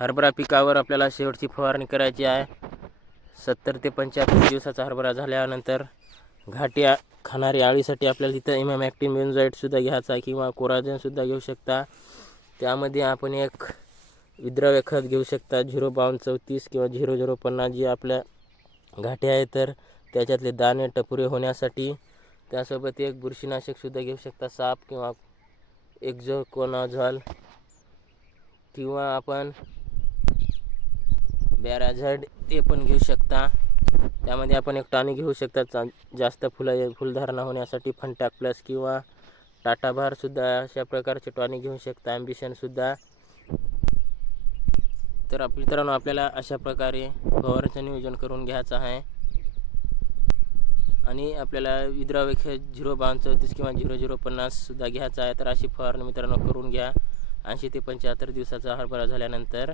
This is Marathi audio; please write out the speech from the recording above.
हरभरा पिकावर आपल्याला शेवटची फवारणी करायची आहे. 70 ते 75 दिवसाचा हरभरा झाल्यानंतर घाटी खाणारी अळीसाठी आपल्याला तिथं इमॅक्टिन बेंझोएटसुद्धा घ्यायचा किंवा कोराजेनसुद्धा घेऊ शकता. त्यामध्ये आपण एक विद्राव्य खत घेऊ शकता 05234 किंवा 0050 जी आपल्या घाटे आहे तर त्याच्यातले दाणे टपुरे होण्यासाठी. त्यासोबत एक बुरशीनाशकसुद्धा घेऊ शकता, साप किंवा एक्झोकोनाझॉल किंवा आपण बॅराझाइड ते पण घेऊ शकता. त्यामध्ये आपण एक टॉनिक घेऊ शकता जास्त फुलधारणा होण्यासाठी फंटॅक प्लस किंवा टाटाभारसुद्धा अशा प्रकारचे टॉनिक घेऊ शकता, ॲम्बिशनसुद्धा. तर मित्रांनो आपल्याला अशा प्रकारे फवारणीचं नियोजन करून घ्यायचं आहे आणि आपल्याला विद्राव्य खत 05234 किंवा 0050 सुद्धा घ्यायचा आहे. तर अशी फवारणी मित्रांनो करून घ्या. 80 ते 75 दिवसाचा हरभरा झाल्यानंतर